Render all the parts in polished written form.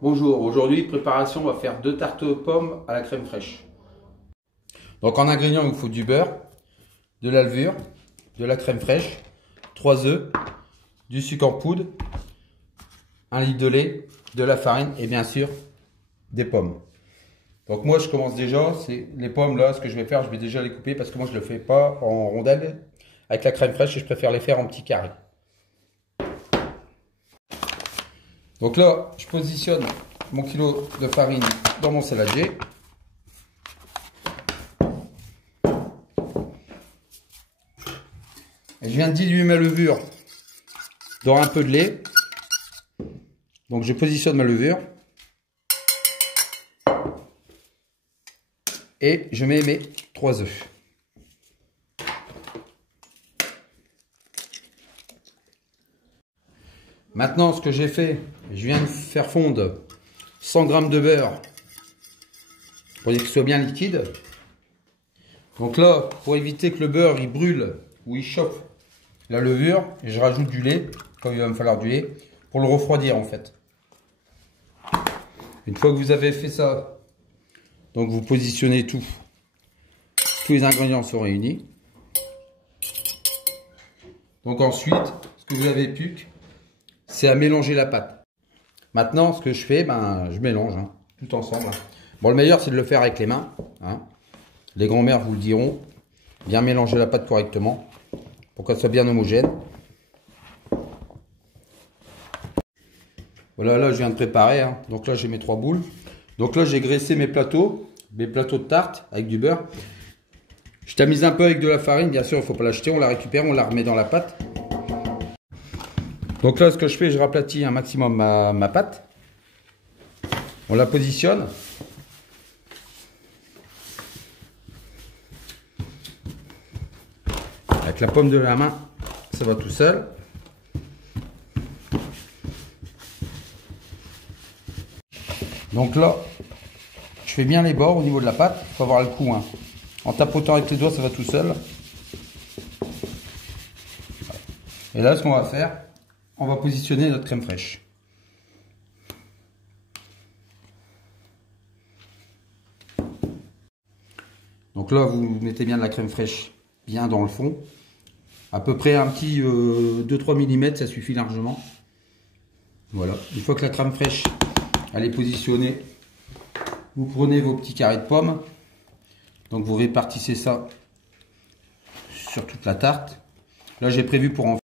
Bonjour, aujourd'hui préparation, on va faire 2 tartes aux pommes à la crème fraîche. Donc en ingrédients, il vous faut du beurre, de la levure, de la crème fraîche, 3 œufs, du sucre en poudre, 1 litre de lait, de la farine et bien sûr des pommes. Donc moi je commence déjà, c'est les pommes là, ce que je vais faire, je vais déjà les couper parce que moi je ne le fais pas en rondelles avec la crème fraîche et je préfère les faire en petits carrés. Donc là, je positionne mon kilo de farine dans mon saladier. Et je viens de diluer ma levure dans un peu de lait. Donc je positionne ma levure. Et je mets mes 3 œufs. Maintenant, ce que j'ai fait, je viens de faire fondre 100 g de beurre pour qu'il soit bien liquide. Donc là, pour éviter que le beurre il brûle ou il chauffe la levure, je rajoute du lait, comme il va me falloir du lait, pour le refroidir en fait. Une fois que vous avez fait ça, donc vous positionnez tout. Tous les ingrédients sont réunis. Donc ensuite, ce que vous avez plus que, c'est à mélanger la pâte. Maintenant, ce que je fais, je mélange tout ensemble. Bon, le meilleur, c'est de le faire avec les mains. Les grands-mères vous le diront. Bien mélanger la pâte correctement pour qu'elle soit bien homogène. Voilà, là, je viens de préparer. Donc là, j'ai mes 3 boules. Donc là, j'ai graissé mes plateaux de tarte avec du beurre. Je tamise un peu avec de la farine. Bien sûr, il ne faut pas l'acheter. On la récupère, on la remet dans la pâte. Donc là, ce que je fais, je raplatis un maximum ma pâte. On la positionne. Avec la paume de la main, ça va tout seul. Donc là, je fais bien les bords au niveau de la pâte. Il faut avoir le coup. En tapotant avec les doigts, ça va tout seul. Et là, ce qu'on va faire, on va positionner notre crème fraîche. Donc là, vous mettez bien de la crème fraîche bien dans le fond. À peu près un petit 2-3 mm, ça suffit largement. Voilà. Une fois que la crème fraîche elle est positionnée, vous prenez vos petits carrés de pommes. Donc vous répartissez ça sur toute la tarte. Là, j'ai prévu pour en...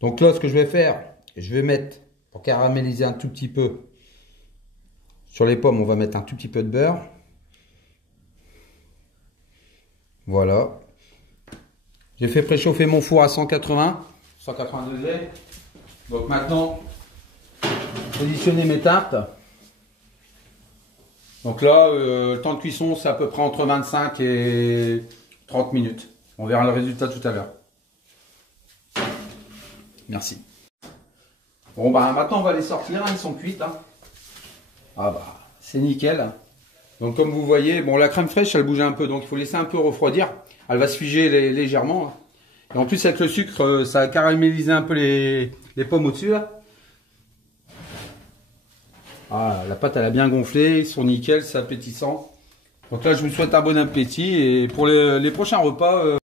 Donc là, ce que je vais faire, je vais mettre, pour caraméliser un tout petit peu, sur les pommes, on va mettre un tout petit peu de beurre. Voilà. J'ai fait préchauffer mon four à 180 degrés. Donc maintenant, positionner mes tartes. Donc là, le temps de cuisson, c'est à peu près entre 25 et 30 minutes. On verra le résultat tout à l'heure. Merci. Bon, maintenant, on va les sortir. Ils sont cuites. C'est nickel. Donc, comme vous voyez, bon, la crème fraîche, elle bouge un peu. Donc, il faut laisser un peu refroidir. Elle va se figer légèrement. Et en plus, avec le sucre, ça a caramélisé un peu les pommes au-dessus. La pâte, elle a bien gonflé. Ils sont nickel, c'est appétissant. Donc là, je vous souhaite un bon appétit. Et pour les prochains repas...